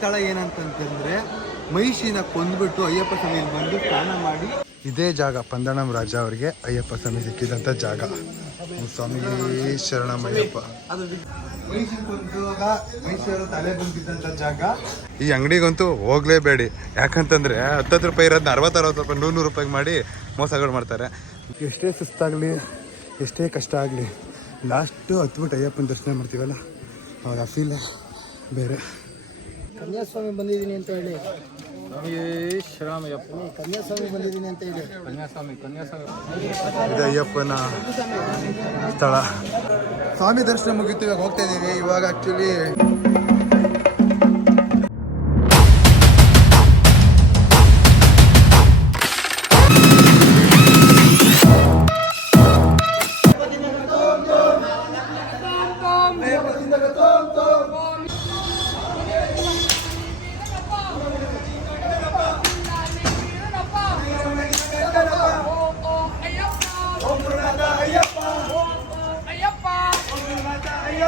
ಸ್ಥಳ ಏನಂತಂತಂದ್ರೆ ಮಹಿಷಿನ ಕೊಂದ್ಬಿಟ್ಟು ಅಯ್ಯಪ್ಪ ಸ್ವಾಮಿಯಲ್ಲಿ ಬಂದು ಸ್ನಾನ ಮಾಡಿ. ಇದೇ ಜಾಗ ಪಂದಣಂ ರಾಜ ಅವರಿಗೆ ಅಯ್ಯಪ್ಪ ಸ್ವಾಮಿ ಸಿಕ್ಕಿದಂಥ ಜಾಗ. ಸ್ವಾಮಿ ಶರಣಮಯ್ಯಪ್ಪ. ಮೈಸೂರು ತಲೆ ಬಂದಿದ್ದಂಥ ಜಾಗ. ಈ ಅಂಗಡಿಗಂತೂ ಹೋಗ್ಲೇಬೇಡಿ. ಯಾಕಂತಂದ್ರೆ ಹತ್ತತ್ತು ರೂಪಾಯಿ ಇರೋದನ್ನ ಅರವತ್ತು ಅರವತ್ತು ರೂಪಾಯಿ ನೂರು ನೂರು ರೂಪಾಯಿಗೆ ಮಾಡಿ ಮೋಸಗಳು ಮಾಡ್ತಾರೆ. ಎಷ್ಟೇ ಸುಸ್ತಾಗಲಿ ಎಷ್ಟೇ ಕಷ್ಟ ಆಗಲಿ ಲಾಸ್ಟು ಹತ್ಬಿಟ್ಟು ಅಯ್ಯಪ್ಪನ ದರ್ಶನ ಮಾಡ್ತೀವಲ್ಲ? ಅವ್ರ ಆ ಫೀಲ್ ಬೇರೆ. ಕನ್ಯಾಸ್ವಾಮಿ ಬಂದಿದ್ದೀನಿ ಅಂತ ಹೇಳಿ. ಶ್ರೀರಾಮಯ್ಯಪ್ಪ. ಕನ್ಯಾಸ್ವಾಮಿ ಬಂದಿದ್ದೀನಿ ಅಂತ ಹೇಳಿ. ಕನ್ಯಾಸ್ವಾಮಿ ಕನ್ಯಾಸ್ವಾಮಿ. ಇದು ಅಯ್ಯಪ್ಪನ ಸ್ಥಳ. ಸ್ವಾಮಿ ದರ್ಶನ ಮುಗಿತು ಇವಾಗ ಹೋಗ್ತಾ ಇದೀವಿ ಇವಾಗ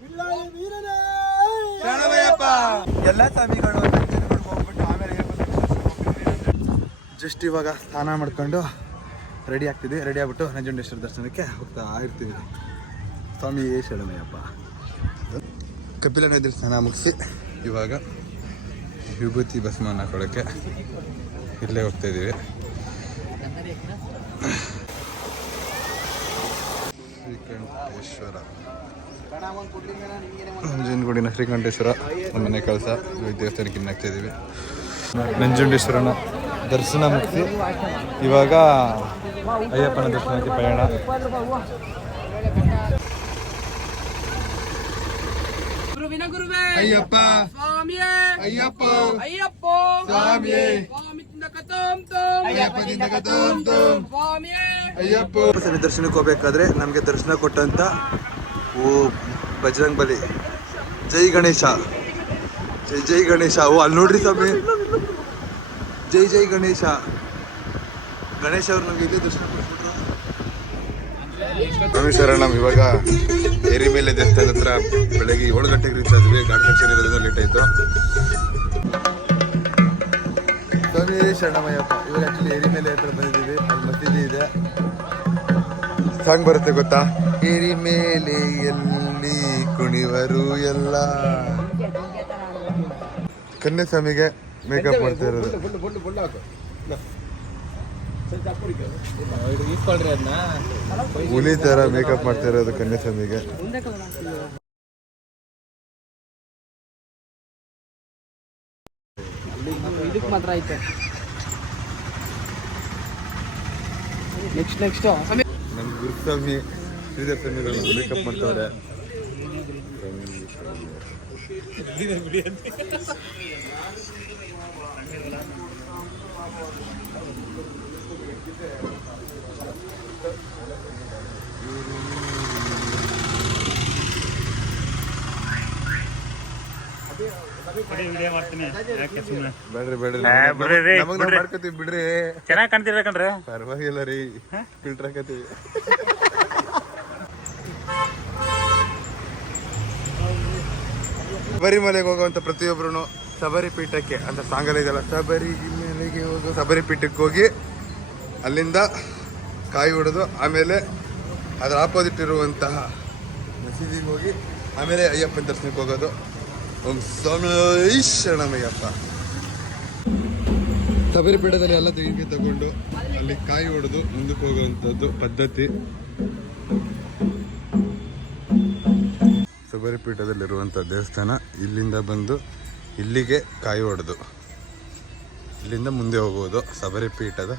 ಬಿಲ್ಲಾಳಿ ವೀರನೇ ಎಲ್ಲ ಸ್ವಾಮಿಗಳು ಜಸ್ಟ್ ಇವಾಗ ಸ್ನಾನ ಮಾಡ್ಕೊಂಡು ರೆಡಿ ಆಗ್ತಿದ್ವಿ. ರೆಡಿ ಆಗ್ಬಿಟ್ಟು ನಂಜುಂಡೇಶ್ವರ ದರ್ಶನಕ್ಕೆ ಹೋಗ್ತಾ ಇರ್ತೀವಿ. ಸ್ವಾಮಿ ಶರಣಯ್ಯಪ್ಪ. ಕಪಿಲ ನದಿಯಲ್ಲಿ ಸ್ನಾನ ಮುಗಿಸಿ ಇವಾಗ ವಿಭೂತಿ ಭಸ್ಮನ ಕೊಡೋಕ್ಕೆ ಇಲ್ಲೇ ಹೋಗ್ತಾ ಇದ್ದೀವಿ. ಶ್ರೀಕಂಠೇಶ್ವರ ನಂಜನಗೂಡಿನ ಶ್ರೀಕಂಠೇಶ್ವರ ನಮ್ಮ ಮನೆ ಕೆಲಸ ದೇವಸ್ಥಾನಕ್ಕೆ ಇನ್ನು ಆಗ್ತಾ ಇದ್ದೀವಿ ನಂಜುಂಡೇಶ್ವರನ ದರ್ಶನ ಮುಗಿಸಿ ಇವಾಗ ಅಯ್ಯಪ್ಪನ ದರ್ಶನಕ್ಕೆ ಗುರುವೇ ಅಯ್ಯಪ್ಪ. ಅಯ್ಯಪ್ಪ. ಅಯ್ಯಪ್ಪ. ಸ್ವಾಮಿಯೇ. ಸ್ವಾಮಿ ಕಥೋಂ ತೋಂ ಅಯ್ಯಪ್ಪದಿಂದ ಕಥೋಂ ತೋಂ. ಸ್ವಾಮಿಯೇ. ಅಯ್ಯಪ್ಪ. ದರ್ಶನಕ್ಕೆ ಹೋಗ್ಬೇಕಾದ್ರೆ ನಮಗೆ ದರ್ಶನ ಕೊಟ್ಟಂತ ಓ ಬಜರಂಗ್ ಬಲಿ. ಜೈ ಗಣೇಶ. ಜೈ ಜೈ ಗಣೇಶ. ಓ ಅಲ್ಲಿ ನೋಡ್ರಿ ಸ್ವಾಮಿ. ಜೈ ಜೈ ಗಣೇಶ. ಗಣೇಶ ಅವ್ರು ನಮ್ಗೆ ಇಲ್ಲಿ ದರ್ಶನ ಕೊಟ್ಬಿಟ್ರು. ಸರ್ ನಾವು ಇವಾಗ ಏರಿ ಮೇಲೆ ದೇವಸ್ಥಾನದ ಹತ್ರ ಬೆಳಗ್ಗೆ ಏಳು ಗಂಟೆಗೆ ರೀಚ್ ಆದ್ವಿ. ಘಾಟ್ ಸೆಕ್ಷನ್ ಇರೋದ್ರಿಂದ ಲೇಟ್ ಆಯ್ತು. ಸ್ವಾಮಿ ಶರಣಮಯ್ಯಪ್ಪ ಇವಾಗ ಆಕ್ಚುಲಿ ಏರಿ ಮೇಲೆ ಹತ್ರ ಬಂದಿದ್ದೀವಿ. ಸಾಂಗ್ ಬರುತ್ತೆ ಗೊತ್ತಾ? ಏರಿ ಮೇಲೆ ಎಲ್ಲಿ ಕುಣಿವರು ಎಲ್ಲ. ಕನ್ಯಾಸ್ವಾಮಿಗೆ ಮೇಕಪ್ ಮಾಡ್ತಾ ಇರೋದು. ಹುಲಿ ತರ ಮೇಕಪ್ ಮಾಡ್ತಾ ಇರೋದು ಕನ್ಯಾಸ್ವಾಮಿಗೆ. ಮಾತ್ರ ಐತೆ ನೆಕ್ಸ್ಟ್ ನೆಕ್ಸ್ಟ್ ನಮ್ಮ ಗುರುಸ್ವಾಮಿ ಶ್ರೀಧರ್ ಸ್ವಾಮಿಗಳು ಮೇಕಪ್ ಮಾಡ್ತಾವ್ರೆ. ಬೇಡ್ರಿ ಬೇಡ್ರಿ. ನಮಗ್ ನಾವ್ ಮಾಡ್ಕೊತೀವಿ ಬಿಡ್ರಿ. ಚೆನ್ನಾಗಿ ಕಾಣ್ತಿರ ಕಣ್ರಿ. ಪರವಾಗಿಲ್ಲ ರೀ. ಫಿಲ್ಟರ್ ಹಾಕತ್ತೀವಿ. ಶಬರಿಮಲೆಗೆ ಹೋಗುವಂತ ಪ್ರತಿಯೊಬ್ಬರು ಶಬರಿ ಪೀಠಕ್ಕೆ ಅಂತ ಸಾಂಗಲ್ ಇದೆಯಲ್ಲ ಶಬರಿ ಮಲೆಗೆ ಹೋಗೋ ಶಬರಿ ಪೀಠಕ್ಕೆ ಹೋಗಿ ಅಲ್ಲಿಂದ ಕಾಯಿ ಹೊಡೆದು ಆಮೇಲೆ ಅದರ ಆಪೋಸಿಟ್ ಇರುವಂತಹ ಮಸೀದಿಗೆ ಹೋಗಿ ಆಮೇಲೆ ಅಯ್ಯಪ್ಪನ ದರ್ಶನಕ್ಕೆ ಹೋಗೋದು. ಓಂ ಸ್ವಾಮಿ ಶರಣಮಯ್ಯಪ್ಪ ತಬರಿ ಪೀಠದಲ್ಲಿ ಎಲ್ಲ ತೆಂಗಿನಕಾಯಿ ತಗೊಂಡು ಅಲ್ಲಿ ಕಾಯಿ ಹೊಡೆದು ಮುಂದಕ್ಕೆ ಹೋಗುವಂಥದ್ದು ಪದ್ಧತಿ. ಸಬರಿಪೀಠದಲ್ಲಿರುವಂಥ ದೇವಸ್ಥಾನ ಇಲ್ಲಿಂದ ಬಂದು ಇಲ್ಲಿಗೆ ಕಾಯಿ ಹೊಡೆದು ಇಲ್ಲಿಂದ ಮುಂದೆ ಹೋಗುವುದು ಸಬರಿ ಪೀಠದ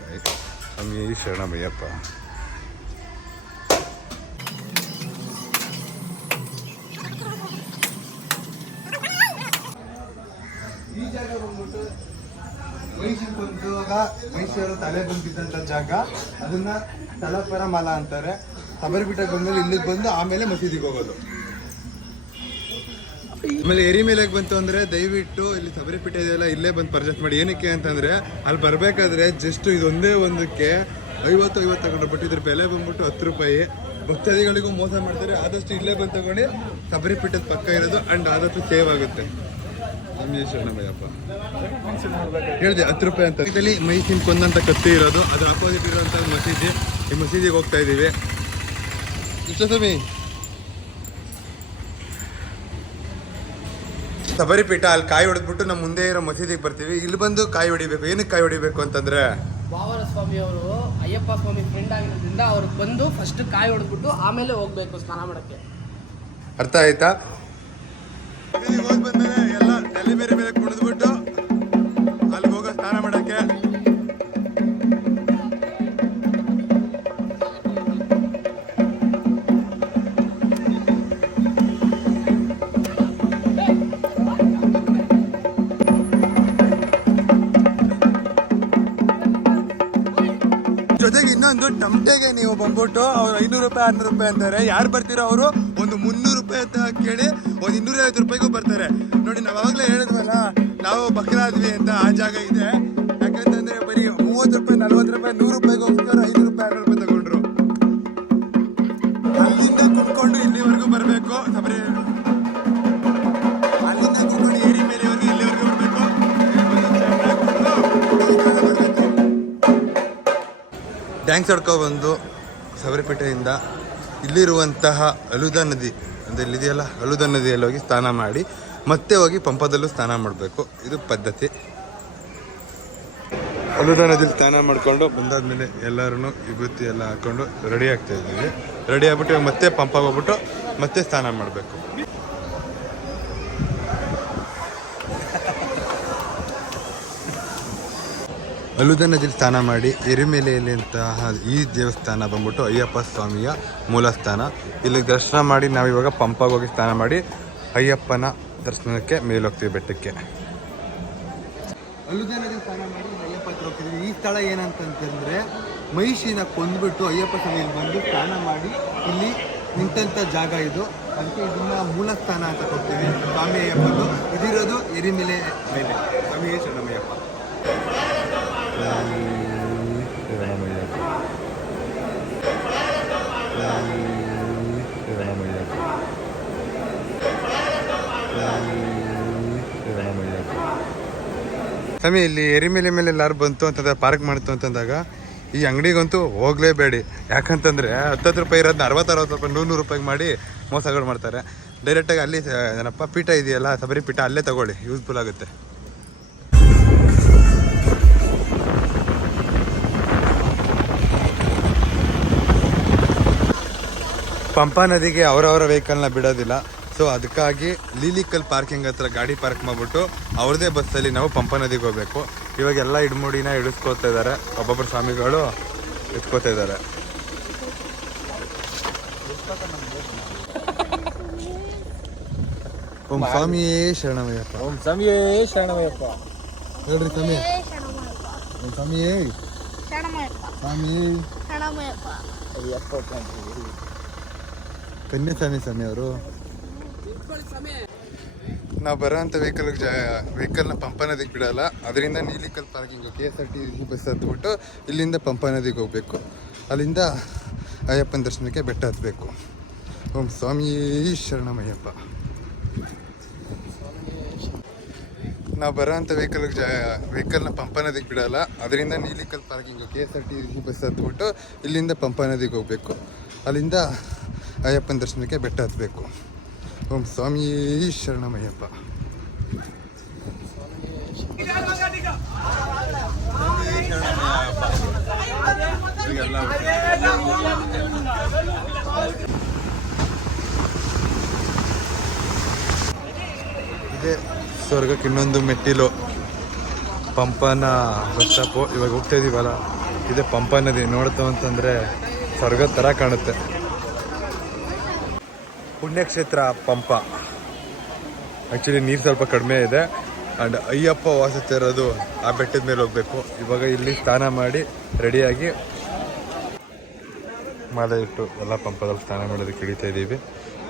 ಕಾಯಿ. ಸ್ವಾಮಿ ಶರಣಮಯ್ಯಪ್ಪ ಮೈಸೂರು ತಲೆ ಬಂದಿದ್ದಂಥ ಜಾಗ, ಅದನ್ನ ತಲಪರ ಮಲ ಅಂತಾರೆ. ತಬರಿಬಿಟ್ಟಕ್ಕೆ ಬಂದ್ಮೇಲೆ ಇಲ್ಲಿಗೆ ಬಂದು ಆಮೇಲೆ ಮಸೀದಿಗೆ ಹೋಗೋದು. ಆಮೇಲೆ ಎರಿಮೇಲೆಗೆ ಬಂತು ಅಂದ್ರೆ ದಯವಿಟ್ಟು ಇಲ್ಲಿ ಸಬರಿಪೇಟೆ ಇದೆಯಲ್ಲ, ಇಲ್ಲೇ ಬಂದು ಪರ್ಚೇಸ್ ಮಾಡಿ. ಏನಕ್ಕೆ ಅಂತಂದ್ರೆ, ಅಲ್ಲಿ ಬರಬೇಕಾದ್ರೆ ಜಸ್ಟ್ ಇದೊಂದೇ ಒಂದಕ್ಕೆ ಐವತ್ತು ಐವತ್ತು ತಗೊಂಡ್ರೆ ಬಟ್ ಇದ್ರ ಬೆಲೆ ಬಂದ್ಬಿಟ್ಟು ಹತ್ತು ರೂಪಾಯಿ. ಭಕ್ತಾದಿಗಳಿಗೂ ಮೋಸ ಮಾಡ್ತಾರೆ. ಆದಷ್ಟು ಇಲ್ಲೇ ಬಂದು ತಗೊಂಡು ತಬರಿಪೀಠದ ಪಕ್ಕ ಇರೋದು ಅಂಡ್ ಆದಷ್ಟು ಸೇವ್ ಆಗುತ್ತೆ. ಹೇಳಿದೆ ಹತ್ತು ರೂಪಾಯಿ ಅಂತ. ಇದರಲ್ಲಿ ಮೈಸಿನ ಕೊಂದಂತ ಕತ್ತಿ ಇರೋದು. ಅದ್ರ ಅಪೋಸಿಟ್ ಇರೋಂಥ ಮಸೀದಿ. ಈ ಮಸೀದಿಗೆ ಹೋಗ್ತಾ ಇದ್ದೀವಿ. ಇಷ್ಟ ಸಬರಿ ಪೀಠ ಅಲ್ಲಿ ಕಾಯಿ ಹೊಡೆದ್ಬಿಟ್ಟು ನಮ್ಮ ಮುಂದೆ ಇರೋ ಮಸೀದಿಗೆ ಬರ್ತೀವಿ. ಇಲ್ಲಿ ಬಂದು ಕಾಯಿ ಹೊಡಿಬೇಕು. ಏನಕ್ಕೆ ಕಾಯಿ ಹೊಡಿಬೇಕು ಅಂತಂದ್ರೆ? ಬಾವರ ಸ್ವಾಮಿ ಅವರು ಅಯ್ಯಪ್ಪ ಸ್ವಾಮಿ ಫ್ರೆಂಡ್ ಆಗಿರೋದ್ರಿಂದ ಅವ್ರು ಬಂದು ಫಸ್ಟ್ ಕಾಯಿ ಹೊಡೆದ್ಬಿಟ್ಟು ಆಮೇಲೆ ಹೋಗ್ಬೇಕು ಸ್ನಾನ ಮಾಡಕ್ಕೆ. ಅರ್ಥ ಆಯ್ತಾ? ಎಲ್ಲ ತಲೆ ಬೇರೆ ಬೇರೆ ಕುಡಿದ್ಬಿಟ್ಟು ಅಲ್ಲಿಗೆ ಹೋಗೋ ಸ್ನಾನ ಮಾಡಕ್ಕೆ. ಜೊತೆಗೆ ಇನ್ನೊಂದು ಟಮಟೆಗೆ ನೀವು ಬಂದ್ಬಿಟ್ಟು ಅವ್ರು ಐನೂರು ರೂಪಾಯಿ, ಆರ್ನೂರು ರೂಪಾಯಿ ಅಂತಾರೆ. ಯಾರು ಬರ್ತೀರೋ ಅವರು ಒಂದು ಮುನ್ನೂರು ರೂಪಾಯಿ ಅಂತ ಕೇಳಿ ಒಂದು ಇನ್ನೂರೈವತ್ತು ರೂಪಾಯಿಗೂ ಬರ್ತಾರೆ. ನೋಡಿ, ನಾವು ಆವಾಗಲೇ ಹೇಳಿದ್ವಲ್ಲ, ನಾವು ಬಕ್ರಾದ್ವಿ ಅಂತ ಆ ಜಾಗ ಇದೆ. ಯಾಕಂತಂದ್ರೆ ಬರೀ ಮೂವತ್ತು ರೂಪಾಯಿ, ನಲ್ವತ್ತು ರೂಪಾಯಿ, ನೂರು ರೂಪಾಯ್ಗೆ ಹೋಗ್ತಾರೆ ಐದು ರೂಪಾಯಿ, ಆರ್ನೂರು ರೂಪಾಯಿ ತಗೊಂಡ್ರು. ಅಲ್ಲಿಂದ ಕುತ್ಕೊಂಡು ಇಲ್ಲಿವರೆಗೂ ಬರಬೇಕು. ಸಬರಿ ಅಲ್ಲಿಂದ ಕುತ್ಕೊಂಡು ಏರಿ ಮೇಲೆವರೆಗೂ ಇಲ್ಲಿವರೆಗೂ ಬರಬೇಕು. ಟ್ಯಾಂಕ್ಸ್ ಹೊಡ್ಕೊ ಬಂದು ಸಬರಿಪೇಟೆಯಿಂದ ಇಲ್ಲಿರುವಂತಹ ಅಲುದ ನದಿ, ಅಂದರೆ ಇಲ್ಲಿದೆಯಲ್ಲ, ಅಲುದ ನದಿಯಲ್ಲಿ ಹೋಗಿ ಸ್ನಾನ ಮಾಡಿ, ಮತ್ತೆ ಹೋಗಿ ಪಂಪದಲ್ಲೂ ಸ್ನಾನ ಮಾಡಬೇಕು. ಇದು ಪದ್ಧತಿ. ಅಲುದ ನದಿಲಿ ಸ್ನಾನ ಮಾಡಿಕೊಂಡು ಬಂದಾದ್ಮೇಲೆ ಎಲ್ಲರೂ ವಿಭೂತಿ ಎಲ್ಲ ಹಾಕ್ಕೊಂಡು ರೆಡಿ ಆಗ್ತಾ ಇದ್ದೀವಿ. ರೆಡಿ ಆಗ್ಬಿಟ್ಟು ಮತ್ತೆ ಪಂಪ ಹೋಗ್ಬಿಟ್ಟು ಮತ್ತೆ ಸ್ನಾನ ಮಾಡಬೇಕು. ಅಲುದ ನದಿಲಿ ಸ್ನಾನ ಮಾಡಿ ಎರಿಮೆಲೆಯಲ್ಲಿ ಅಂತಹ ಈ ದೇವಸ್ಥಾನ ಬಂದ್ಬಿಟ್ಟು ಅಯ್ಯಪ್ಪ ಸ್ವಾಮಿಯ ಮೂಲ ಸ್ಥಾನ. ಇಲ್ಲಿ ದರ್ಶನ ಮಾಡಿ ನಾವು ಇವಾಗ ಪಂಪಾಗ ಹೋಗಿ ಸ್ನಾನ ಮಾಡಿ ಅಯ್ಯಪ್ಪನ ದರ್ಶನಕ್ಕೆ ಮೇಲೋಗ್ತೀವಿ ಬೆಟ್ಟಕ್ಕೆ. ಅಲುದನದಲ್ಲಿ ನದಿ ಸ್ನಾನ ಮಾಡಿ ಅಯ್ಯಪ್ಪ ಹೋಗ್ತೀವಿ ಈ ಸ್ಥಳ ಏನಂತಂತಂದ್ರೆ ಮಹಿಷಿನ ಕೊಂದ್ಬಿಟ್ಟು ಅಯ್ಯಪ್ಪ ಸ್ವಾಮಿ ಇಲ್ಲಿ ಬಂದು ಸ್ನಾನ ಮಾಡಿ ಇಲ್ಲಿ ನಿಂತಂಥ ಜಾಗ ಇದು. ಅದಕ್ಕೆ ಇದನ್ನ ಮೂಲ ಸ್ಥಾನ ಅಂತ ಕೊಡ್ತೀವಿ. ಸ್ವಾಮಿ ಅಯ್ಯಪ್ಪದು. ಇದಿರೋದು ಎರಿಮೆಲೆ ಮೇಲೆ. ಸ್ವಾಮಿ. ಸ್ವಾಮಿ ಇಲ್ಲಿ ಎರಿಮೆಲೆ ಮೇಲೆ ಎಲ್ಲಾರು ಬಂತು ಅಂತಂದ್ರೆ ಪಾರ್ಕ್ ಮಾಡ್ತು ಅಂತಂದಾಗ ಈ ಅಂಗಡಿಗಂತೂ ಹೋಗಲೇಬೇಡಿ. ಯಾಕಂತಂದ್ರೆ ಹತ್ತತ್ತು ರೂಪಾಯಿ ಇರೋದನ್ನ ಅರವತ್ತು ಅರವತ್ತು ರೂಪಾಯಿ, ನೂರು ನೂರು ರೂಪಾಯಿಗೆ ಮಾಡಿ ಮೋಸಗಳು ಮಾಡ್ತಾರೆ. ಡೈರೆಕ್ಟಾಗಿ ಅಲ್ಲಿ ಏನಪ್ಪ, ಪೀಠ ಇದೆಯಲ್ಲ, ಸಬರಿ ಪೀಠ ಅಲ್ಲೇ ತಗೊಳ್ಳಿ ಯೂಸ್ಫುಲ್ ಆಗುತ್ತೆ. ಪಂಪಾ ನದಿಗೆ ಅವರವರ ವೆಹಿಕಲ್ನ ಬಿಡೋದಿಲ್ಲ. ಸೊ ಅದಕ್ಕಾಗಿ ಲೀಲಿಕಲ್ ಪಾರ್ಕಿಂಗ್ ಹತ್ರ ಗಾಡಿ ಪಾರ್ಕ್ ಮಾಡ್ಬಿಟ್ಟು ಅವ್ರದೇ ಬಸ್ಸಲ್ಲಿ ನಾವು ಪಂಪ ನದಿಗೆ ಹೋಗ್ಬೇಕು. ಇವಾಗ ಎಲ್ಲ ಇಡ್ಮುಡಿನ ಇಡಿಸ್ಕೋತಾ ಇದ್ದಾರೆ ಒಬ್ಬೊಬ್ಬರು ಸ್ವಾಮಿಗಳು ಇಟ್ಕೋತಾ ಇದ್ದಾರೆ ಓಂ ಸ್ವಾಮಿಯೇ ಶರಣಮಯ್ಯಪ್ಪ. ಓಂ ಸ್ವಾಮಿಯೇ ಶರಣಮಯ್ಯಪ್ಪ. ಹೇಳ್ರಿ ಸ್ವಾಮಿ. ಓಂ ಸ್ವಾಮಿಯೇ. ಕನ್ಯಾ ಸ್ವಾಮಿ ಕನ್ಯಾಸ್ವಾಮಿ ಸ್ವಾಮಿ ಅವರು. ನಾವು ಬರೋಂಥ ವೆಹಿಕಲ್ ವೆಹಿಕಲ್ನ ಪಂಪ ನದಿಗೆ ಬಿಡೋಲ್ಲ. ಅದರಿಂದ Nilakkal parking K S R T bus ಹತ್ಬಿಟ್ಟು ಇಲ್ಲಿಂದ ಪಂಪ ನದಿಗೆ ಹೋಗಬೇಕು. ಅಲ್ಲಿಂದ ಅಯ್ಯಪ್ಪನ ದರ್ಶನಕ್ಕೆ ಬೆಟ್ಟ ಹತ್ತಬೇಕು ಓಂ ಸ್ವಾಮಿ ಶರಣಮಯ್ಯಪ್ಪ. ನಾವು ಬರೋಂಥ ವೆಹಿಕಲ್ ವೆಹಿಕಲ್ನ ಪಂಪ ನದಿಗೆ ಬಿಡೋಲ್ಲ. ಅದರಿಂದ Nilakkal parking K S R T bus ಹತ್ಬಿಟ್ಟು ಇಲ್ಲಿಂದ ಪಂಪ ನದಿಗೆ ಹೋಗಬೇಕು. ಅಲ್ಲಿಂದ ಅಯ್ಯಪ್ಪನ ದರ್ಶನಕ್ಕೆ ಬೆಟ್ಟ ಹತ್ತಬೇಕು ಓಂ ಸ್ವಾಮಿ ಶರಣಮಯ್ಯಪ್ಪ. ಇದೆ ಸ್ವರ್ಗಕ್ಕೆ ಇನ್ನೊಂದು ಮೆಟ್ಟಿಲು. ಪಂಪನ ಬಸ್ ಸ್ಟಾಪು ಇವಾಗ ಹೋಗ್ತಾ ಇದೀವಲ್ಲ. ಇದೆ ಪಂಪ ನದಿ ನೋಡ್ತಾ ಅಂತಂದ್ರೆ ಸ್ವರ್ಗದ ಥರ ಕಾಣುತ್ತೆ. ಪುಣ್ಯಕ್ಷೇತ್ರ ಪಂಪ. ಆ್ಯಕ್ಚುಲಿ ನೀರು ಸ್ವಲ್ಪ ಕಡಿಮೆ ಇದೆ. ಆ್ಯಂಡ್ ಅಯ್ಯಪ್ಪ ಇರೋದು ಆ ಬೆಟ್ಟದ ಮೇಲೆ ಹೋಗಬೇಕು. ಇವಾಗ ಇಲ್ಲಿ ಸ್ನಾನ ಮಾಡಿ ರೆಡಿಯಾಗಿ ಮಾಲೆ ಇಟ್ಟು ಎಲ್ಲ ಪಂಪದಲ್ಲಿ ಸ್ನಾನ ಮಾಡೋದಕ್ಕೆ ಇಳಿತಾ ಇದ್ದೀವಿ.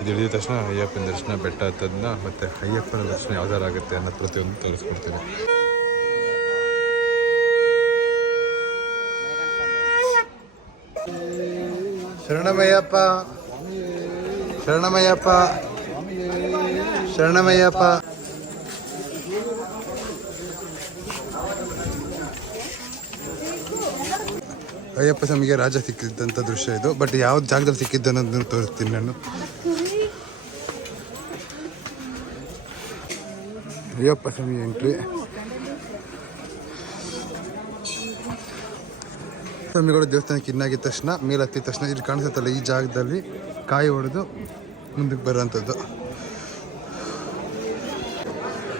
ಇದು ಇಳಿದ ತಕ್ಷಣ ಅಯ್ಯಪ್ಪನ ದರ್ಶನ, ಬೆಟ್ಟ ಹತ್ತದನ್ನ ಮತ್ತು ಅಯ್ಯಪ್ಪನ ದರ್ಶನ ಯಾವ್ದಾರು ಆಗುತ್ತೆ ಅನ್ನೋ ಪ್ರತಿಯೊಂದು ತೋರಿಸ್ಕೊಡ್ತೀನಿ. ಶರಣಮಯ್ಯಪ್ಪ. ಶರಣಮಯ್ಯಪ್ಪ. ಶರಣಮಯ್ಯಪ್ಪ. ಅಯ್ಯಪ್ಪ ಸ್ವಾಮಿಗೆ ರಾಜ ಸಿಕ್ಕಿದ್ದಂಥ ದೃಶ್ಯ ಇದು. ಬಟ್ ಯಾವ ಜಾಗದಲ್ಲಿ ಸಿಕ್ಕಿದ್ದು ಅನ್ನೋದನ್ನು ತೋರಿಸ್ತೀನಿ ನಾನು. ಅಯ್ಯಪ್ಪ ಸ್ವಾಮಿ ಎಂಟ್ರಿ ಸ್ವಾಮಿಗಳು ದೇವಸ್ಥಾನಕ್ಕೆ ಇನ್ನಾಗಿದ ತಕ್ಷಣ ಮೇಲೆ ಹತ್ತಿದ ತಕ್ಷಣ ಇಲ್ಲಿ ಕಾಣಿಸುತ್ತಲ್ಲ ಈ ಜಾಗದಲ್ಲಿ ಕಾಯಿ ಹೊಡೆದು ಮುಂದಕ್ಕೆ ಬರೋಂಥದ್ದು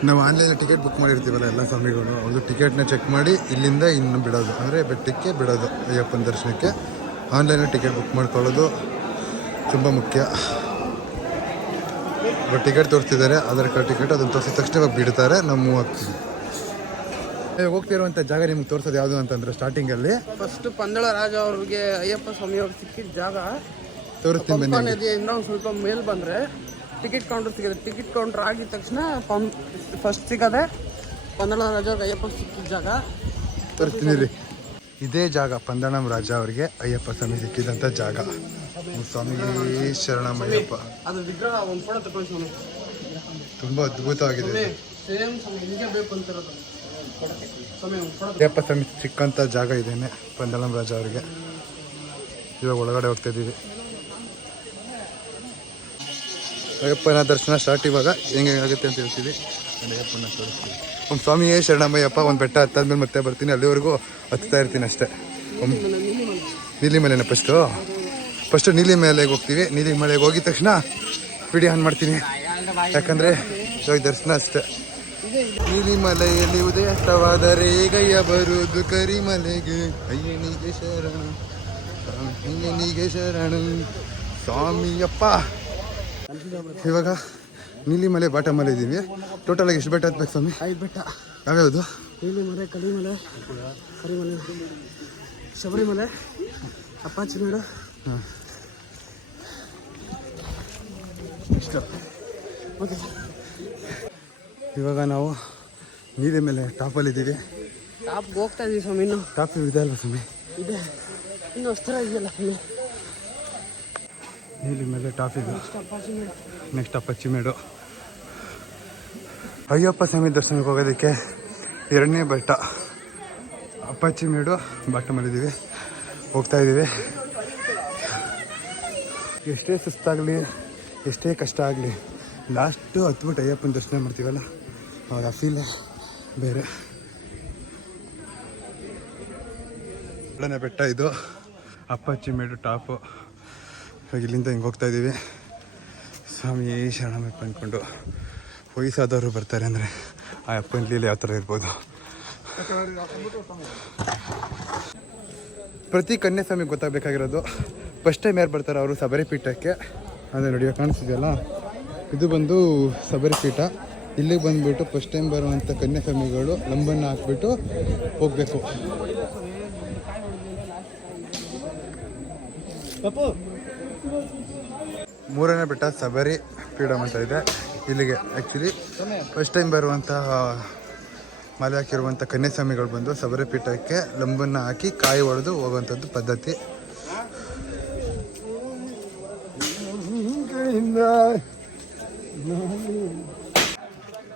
ನಾವು ಆನ್ಲೈನಲ್ಲಿ ಟಿಕೆಟ್ ಬುಕ್ ಮಾಡಿರ್ತೀವಲ್ಲ ಎಲ್ಲ ಸ್ವಾಮಿಗಳು ಅವ್ರದ್ದು ಟಿಕೆಟ್ನ ಚೆಕ್ ಮಾಡಿ ಇಲ್ಲಿಂದ ಇನ್ನು ಬಿಡೋದು. ಅಂದರೆ ಬೆಟ್ಟಕ್ಕೆ ಬಿಡೋದು, ಅಯ್ಯಪ್ಪನ ದರ್ಶನಕ್ಕೆ. ಆನ್ಲೈನಲ್ಲಿ ಟಿಕೆಟ್ ಬುಕ್ ಮಾಡ್ಕೊಳ್ಳೋದು ತುಂಬ ಮುಖ್ಯ. ಟಿಕೆಟ್ ತೋರಿಸ್ತಿದ್ದಾರೆ, ಆಧಾರ್ ಕಾರ್ಡ್ ಟಿಕೆಟ್ ಅದನ್ನು ತೋರಿಸಿದ ತಕ್ಷಣ ಇವಾಗ ಬಿಡ್ತಾರೆ, ನಾವು ಮೂವ್ ಆಗ್ತೀವಿ. ಇವಾಗ ಹೋಗ್ತಿರುವಂಥ ಜಾಗ ನಿಮ್ಗೆ ತೋರಿಸೋದು ಯಾವುದು ಅಂತಂದ್ರೆ ಸ್ಟಾರ್ಟಿಂಗಲ್ಲಿ ಫಸ್ಟ್ ಪಂದಳ ರಾಜ ಅವ್ರಿಗೆ ಅಯ್ಯಪ್ಪ ಸ್ವಾಮಿ ಅವ್ರಿಗೆ ಸಿಕ್ಕಿದ ಜಾಗ. ತೋರಿಸ್ತೀನಿ ಇನ್ನೊಂದು ಬನ್ನಿ ನದಿಯಿಂದ ಒಂದು ಸ್ವಲ್ಪ ಮೇಲ್ ಬಂದ್ರೆ ಟಿಕೆಟ್ ಕೌಂಟರ್ ಸಿಗುತ್ತೆ. ಟಿಕೆಟ್ ಕೌಂಟರ್ ಆಗಿದ ತಕ್ಷಣ ಫಸ್ಟ್ ಸಿಗದೆ ಪಂದಳ ರಾಜ ಅವ್ರಿಗೆ ಅಯ್ಯಪ್ಪ ಸಿಕ್ಕಿದ ಜಾಗ. ತೋರಿಸ್ತೀನಿ ರೀ. ಇದೇ ಜಾಗ ಪಂದಣಂ ರಾಜ ಅವರಿಗೆ ಅಯ್ಯಪ್ಪ ಸ್ವಾಮಿ ಸಿಕ್ಕಿದಂಥ ಜಾಗ. ಸ್ವಾಮಿ ಶರಣಮಯ್ಯಪ್ಪ. ಅದು ವಿಗ್ರಹ ಒಂದು ಫೋಟೋ ತಗೊಳ್ಳಿ ಸ್ವಾಮಿ. ತುಂಬ ಅದ್ಭುತವಾಗಿದೆ ಸೇಮ್ ಸ್ವಾಮಿ ಬೇಕು ಅಂತಿರೋದು. ಅಯ್ಯಪ್ಪ ಸ್ವಾಮಿ ಸಿಕ್ಕಂಥ ಜಾಗ ಇದೇನೆ ಪಂದಳಂ ರಾಜ ಅವರಿಗೆ. ಇವಾಗ ಒಳಗಡೆ ಹೋಗ್ತಾ ಇದ್ದೀವಿ. ಅಯ್ಯಪ್ಪನ ದರ್ಶನ ಸ್ಟಾರ್ಟ್ ಇವಾಗ. ಹೆಂಗೆ ಆಗುತ್ತೆ ಅಂತ ಹೇಳ್ತೀವಿ. ಅಯ್ಯಪ್ಪನ ತೋರಿಸ್ತೀವಿ. ಒಂದು ಸ್ವಾಮಿಯೇ ಶರಣಮ್ಮಯ್ಯಪ್ಪ ಒಂದು ಬೆಟ್ಟ ಹತ್ತಾದ್ಮೇಲೆ ಮತ್ತೆ ಬರ್ತೀನಿ. ಅಲ್ಲಿವರೆಗೂ ಹತ್ತಾ ಇರ್ತೀನಿ ಅಷ್ಟೇ. ನೀಲಿ ಮೇಲೆನ ಫಸ್ಟು ಫಸ್ಟು ನೀಲಿ ಮೇಲೆಗೆ ಹೋಗ್ತೀವಿ. ನೀಲಿ ಮೇಲೆಗೆ ಹೋಗಿದ ತಕ್ಷಣ ವಿಡಿಯೋ ಆನ್ ಮಾಡ್ತೀನಿ. ಯಾಕಂದರೆ ಇವಾಗ ದರ್ಶನ ಅಷ್ಟೇ. ನೀಲಿ ಉದಯಸ್ಥವಾದರೆ ಉದಯಸ್ತವಾದರೆ ಗಯ್ಯ ಬರುವುದು ಕರಿಮಲೆಗೆ. ಅಯ್ಯನಿಗೆ ಶರಣ ಅಯ್ಯನಿಗೆ ಶರಣ ಸ್ವಾಮಿಯಪ್ಪ. ಇವಾಗ ನೀಲಿಮಲೆ ಬಾಟ ಮಲೆ ಇದ್ದೀವಿ ಟೋಟಲ್ ಆಗಿ ಎಷ್ಟು ಬೆಟ್ಟ ಹತ್ಬೇಕು ಸ್ವಾಮಿ? ಐದು ಬೆಟ್ಟ. ಯಾವ್ಯಾವುದು? ನೀಲಿಮಲೆ ಕಲಿಮಲೆ ಕರಿಮಲೆ ಶಬರಿಮಲೆ ಅಪ್ಪಾಚಿ ಹಾಂ. ಇಷ್ಟ. ಓಕೆ. ಇವಾಗ ನಾವು ನೀರಿ ಮೇಲೆ ಟಾಪಲ್ಲಿದ್ದೀವಿ ಟಾಪ್ ಹೋಗ್ತಾ ಇದೀವಿ ಸ್ವಾಮಿ ಇನ್ನು. ಟಾಪ್ ಇದೆ ಅಲ್ವಾ ಸ್ವಾಮಿ? ಇದೆ. ಇನ್ನು ಅಷ್ಟರ ಇದೆಯಲ್ಲ ಸ್ವಾಮಿ? ನೀಲಿ ಮೇಲೆ ಟಾಪ್ ಇದೆ. ನೆಕ್ಸ್ಟ್ ಅಪ್ಪಚ್ಚಿಮೇಡು ಅಯ್ಯಪ್ಪ ಸ್ವಾಮಿ ದರ್ಶನಕ್ಕೆ ಹೋಗೋದಕ್ಕೆ ಎರಡನೇ ಬೆಟ್ಟ. ಅಪ್ಪಚ್ಚಿಮೇಡು ಮಾಡಿದ್ದೀವಿ ಹೋಗ್ತಾ ಇದ್ದೀವಿ ಎಷ್ಟೇ ಸುಸ್ತಾಗಲಿ ಎಷ್ಟೇ ಕಷ್ಟ ಆಗಲಿ ಲಾಸ್ಟು ಹತ್ಬಿಟ್ಟು ಅಯ್ಯಪ್ಪನ ದರ್ಶನ ಮಾಡ್ತೀವಲ್ಲ? ಆ ಫೀಲೇ ಬೇರೆ ಎರಡನೇ ಬೆಟ್ಟ ಇದು ಅಪ್ಪಚ್ಚಿಮೇಡು ಟಾಪು ಇವಾಗ ಇಲ್ಲಿಂದ ಹಿಂಗೆ ಹೋಗ್ತಾ ಇದ್ದೀವಿ ಸ್ವಾಮಿ ಶರಣಮಪ್ಪ ಅಂದ್ಕೊಂಡು ವಯಸ್ಸಾದವರು ಬರ್ತಾರೆ ಅಂದರೆ ಆ ಅಪ್ಪನ ಲೀಲೆ ಯಾವ ಥರ ಇರ್ಬೋದು ಪ್ರತಿ ಕನ್ಯಾ ಸ್ವಾಮಿಗೆ ಗೊತ್ತಾಗಬೇಕಾಗಿರೋದು ಫಸ್ಟ್ ಟೈಮ್ ಯಾರು ಬರ್ತಾರೆ ಅವರು ಸಬರಿಪೀಠಕ್ಕೆ ಅಂದರೆ ನೋಡಿ ಕಾಣಿಸಿದೆಯಲ್ಲ ಇದು ಬಂದು ಸಬರಿಪೀಠ ಇಲ್ಲಿಗೆ ಬಂದುಬಿಟ್ಟು ಫಸ್ಟ್ ಟೈಮ್ ಬರುವಂಥ ಕನ್ಯಾಸ್ವಾಮಿಗಳು ಲಂಬನ್ನು ಹಾಕ್ಬಿಟ್ಟು ಹೋಗಬೇಕು. ಮೂರನೇ ಬೆಟ್ಟ ಸಬರಿ ಫ್ರೀಡಮ್ ಅಂತ ಇದೆ. ಇಲ್ಲಿಗೆ ಆ್ಯಕ್ಚುಲಿ ಫಸ್ಟ್ ಟೈಮ್ ಬರುವಂತಹ ಮಲೆ ಹಾಕಿರುವಂಥ ಕನ್ಯಾಸ್ವಾಮಿಗಳು ಬಂದು ಸಬರಿ ಪೀಠಕ್ಕೆ ಲಂಬನ್ನು ಹಾಕಿ ಕಾಯಿ ಹೊಡೆದು ಹೋಗುವಂಥದ್ದು ಪದ್ಧತಿ.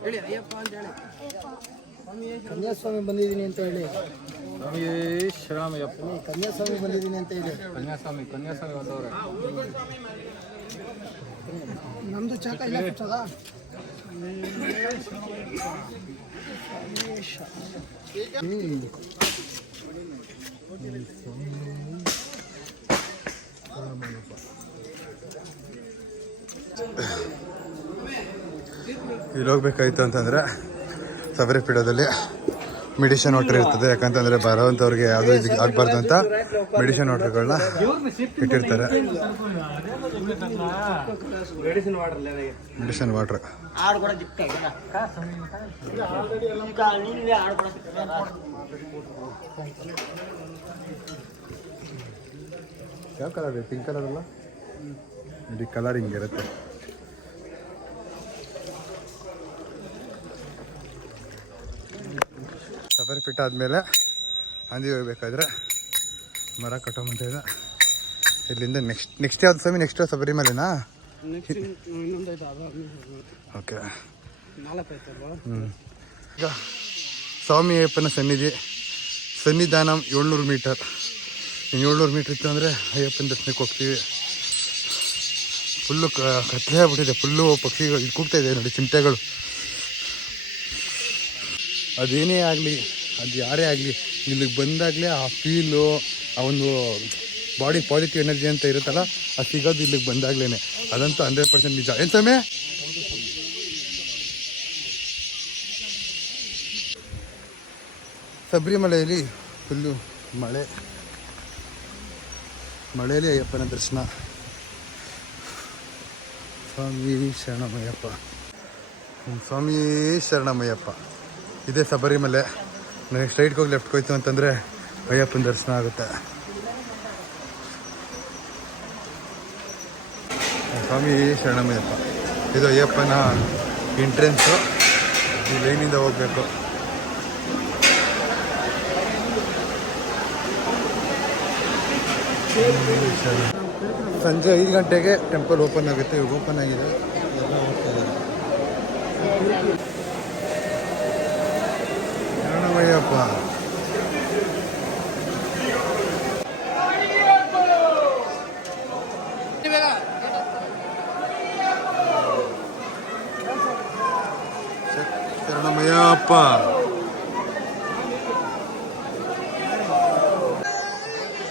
ಹೇಳಿ ಅಯ್ಯಪ್ಪ ಅಂತ ಹೇಳಿ. ಕನ್ಯಾಸ್ವಾಮಿ ಬಂದಿದ್ದೀನಿ ಅಂತ ಹೇಳಿ. ಸ್ವಾಮಿಯೇ ಶರಣಮಯ್ಯಪ್ಪ ಕನ್ಯಾಸ್ವಾಮಿ ಬಂದಿದ್ದೀನಿ ಅಂತ ಹೇಳಿ. ಕನ್ಯಾಸ್ವಾಮಿ ಕನ್ಯಾಸ್ವಾಮಿ ಬಂದವ್ರೆ. ನಮ್ದು ಚಾಕ ಇಲ್ಲ ಚಾಕ. ಇಲ್ಲಿ ಹೋಗ್ಬೇಕಾಯ್ತು ಅಂತಂದರೆ ಸಬರಿ ಪೀಠದಲ್ಲಿ ಮೆಡಿಷನ್ ವಾಟರ್ ಇರ್ತದೆ. ಯಾಕಂತಂದ್ರೆ ಬರೋವಂಥವ್ರಿಗೆ ಯಾವುದೇ ಇದು ಆಗಬಾರ್ದು ಅಂತ ಮೆಡಿಷನ್ ವಾಟರ್ಗಳನ್ನ ಇಟ್ಟಿರ್ತಾರೆ. ಮೆಡಿಷನ್ ವಾಟ್ರ್ ಯಾವ ಕಲರ್ ಪಿಂಕ್ ಕಲರ್ ಅಲ್ಲ? ಇಲ್ಲಿ ಕಲರ್ ಹಿಂಗಿರುತ್ತೆ ಸಫಾರಿ ಫಿಟ್ ಆದಮೇಲೆ ಹಂದಿ ಹೋಗ್ಬೇಕಾದ್ರೆ ಮರ ಕಟ್ಟೋ ಮುಂದೆ ಇಲ್ಲಿಂದ ನೆಕ್ಸ್ಟ್ ನೆಕ್ಸ್ಟ್ ಯಾವ್ದು ಸ್ವಾಮಿ? ನೆಕ್ಸ್ಟ್ ಸಬರಿಮಲೆನಾ? ಓಕೆ ಈಗ ಸ್ವಾಮಿ ಅಯ್ಯಪ್ಪನ ಸನ್ನಿಧಿ ಸನ್ನಿಧಾನ ಏಳ್ನೂರು ಮೀಟರ್. ಏಳ್ನೂರು ಮೀಟ್ರ್ ಇತ್ತು ಅಂದರೆ ಅಯ್ಯಪ್ಪನ ದರ್ಶನಕ್ಕೆ ಹೋಗ್ತೀವಿ. ಫುಲ್ಲು ಕತ್ತಲೆ ಆಗ್ಬಿಟ್ಟಿದೆ. ಫುಲ್ಲು ಪಕ್ಷಿಗಳು ಕೂಗ್ತಾ ಇದೆ ನೋಡಿ ಚಿಂತೆಗಳು. ಅದೇನೇ ಆಗಲಿ ಅದು ಯಾರೇ ಆಗಲಿ, ಇಲ್ಲಿಗೆ ಬಂದಾಗಲೇ ಆ ಫೀಲು ಆ ಒಂದು ಬಾಡಿ ಪಾಸಿಟಿವ್ ಎನರ್ಜಿ ಅಂತ ಇರುತ್ತಲ್ಲ ಅದು ಸಿಗೋದು ಇಲ್ಲಿಗೆ ಬಂದಾಗ್ಲೇ ಅದಂತೂ ಹಂಡ್ರೆಡ್ ಪರ್ಸೆಂಟ್ ನಿಜ. ಏನು ಸಮಯ ಶಬರಿಮಲೆಯಲ್ಲಿ ಫುಲ್ಲು ಮಳೆ. ಮಳೆಯಲ್ಲಿ ಅಯ್ಯಪ್ಪನ ದರ್ಶನ. ಸ್ವಾಮಿ ಶರಣಮಯ್ಯಪ್ಪ. ಸ್ವಾಮಿ ಶರಣಮಯ್ಯಪ್ಪ. ಇದೇ ಶಬರಿಮಲೆ. ನನಗೆ ಸ್ಟ್ರೈಟ್ಗೆ ಹೋಗಿ ಲೆಫ್ಟ್ ಹೋಯ್ತು ಅಂತಂದರೆ ಅಯ್ಯಪ್ಪನ ದರ್ಶನ ಆಗುತ್ತೆ. ಸ್ವಾಮಿ ಶರಣಮಯ್ಯಪ್ಪ, ಇದು ಅಯ್ಯಪ್ಪನ ಎಂಟ್ರೆನ್ಸು ಈ ಲೈನಿಂದ ಹೋಗಬೇಕು. ಸಂಜೆ ಐದು ಗಂಟೆಗೆ ಟೆಂಪಲ್ ಓಪನ್ ಆಗುತ್ತೆ, ಇವಾಗ ಓಪನ್ ಆಗಿದೆ. ಎಲ್ಲ ಹೋಗ್ತಾ ಇದ್ದಾರೆ ಶರಣಮಯ್ಯಪ್ಪ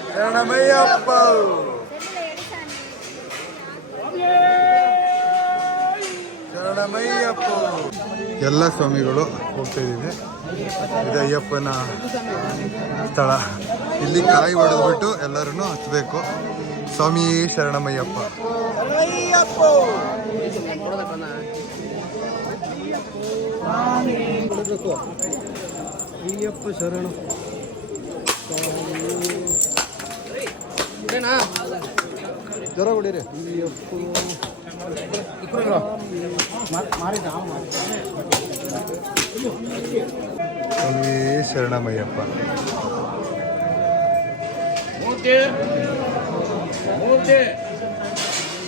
ಶರಣಮಯ್ಯಪ್ಪ ಶರಣಮಯ್ಯಪ್ಪ ಶರಣಮಯ್ಯಪ್ಪ ಎಲ್ಲ ಸ್ವಾಮಿಗಳು ಹೋಗ್ತಾ ಇದ್ದೀವಿ ಇದು ಅಯ್ಯಪ್ಪನ ಸ್ಥಳ. ಇಲ್ಲಿ ಕಾಯಿ ಹೊಡೆದ್ಬಿಟ್ಟು ಎಲ್ಲರೂ ಹತ್ಬೇಕು ಸ್ವಾಮಿ ಶರಣಮಯ್ಯಪ್ಪ. ಅಯ್ಯಪ್ಪ ಶರಣ. ಜ್ವರ ಹೊಡೀರಿ? ಶರಣಮಯ್ಯಪ್ಪ.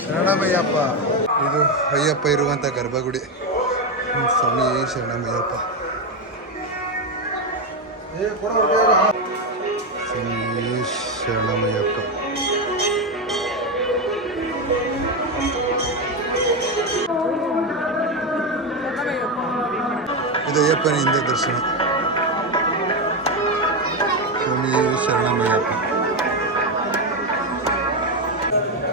ಶರಣಮಯ್ಯಪ್ಪ. ಇದು ಅಯ್ಯಪ್ಪ ಇರುವಂತ ಗರ್ಭಗುಡಿ. ಸ್ವಾಮಿ ಶರಣಮಯ್ಯಪ್ಪ. ಸ್ವಾಮಿ ಶರಣಮಯ್ಯಪ್ಪ. ಇದು ಅಯ್ಯಪ್ಪನ ಹಿಂದೆ ದರ್ಶನ. ಸ್ವಾಮಿ ಶರಣಮಯ್ಯಪ್ಪ.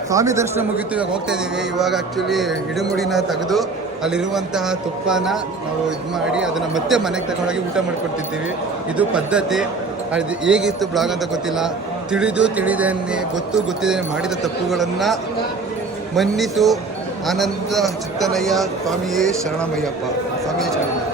ಸ್ವಾಮಿ ದರ್ಶನ ಮುಗಿತು, ಇವಾಗ ಹೋಗ್ತಾ ಇದ್ದೀವಿ. ಇವಾಗ ಆ್ಯಕ್ಚುಲಿ ಇಡಮುಡಿನ ತೆಗೆದು ಅಲ್ಲಿರುವಂತಹ ತುಪ್ಪನ ನಾವು ಇದು ಮಾಡಿ ಅದನ್ನು ಮತ್ತೆ ಮನೆಗೆ ತಗೊಂಡೋಗಿ ಊಟ ಮಾಡ್ಕೊಡ್ತಿದ್ದೀವಿ. ಇದು ಪದ್ಧತಿ. ಅದು ಹೇಗಿತ್ತು ಬ್ಲಾಗ್ ಅಂತ ಗೊತ್ತಿಲ್ಲ. ತಿಳಿದು ತಿಳಿದೇನೆ ಗೊತ್ತು ಗೊತ್ತಿದೆ ಮಾಡಿದ ತಪ್ಪುಗಳನ್ನು ಮನ್ನಿತು ಆನಂದ ಚಿತ್ತನಯ್ಯ ಸ್ವಾಮಿಯೇ ಶರಣಮಯ್ಯಪ್ಪ. ಸ್ವಾಮಿಯೇ ಶರಣಮಯ್ಯ.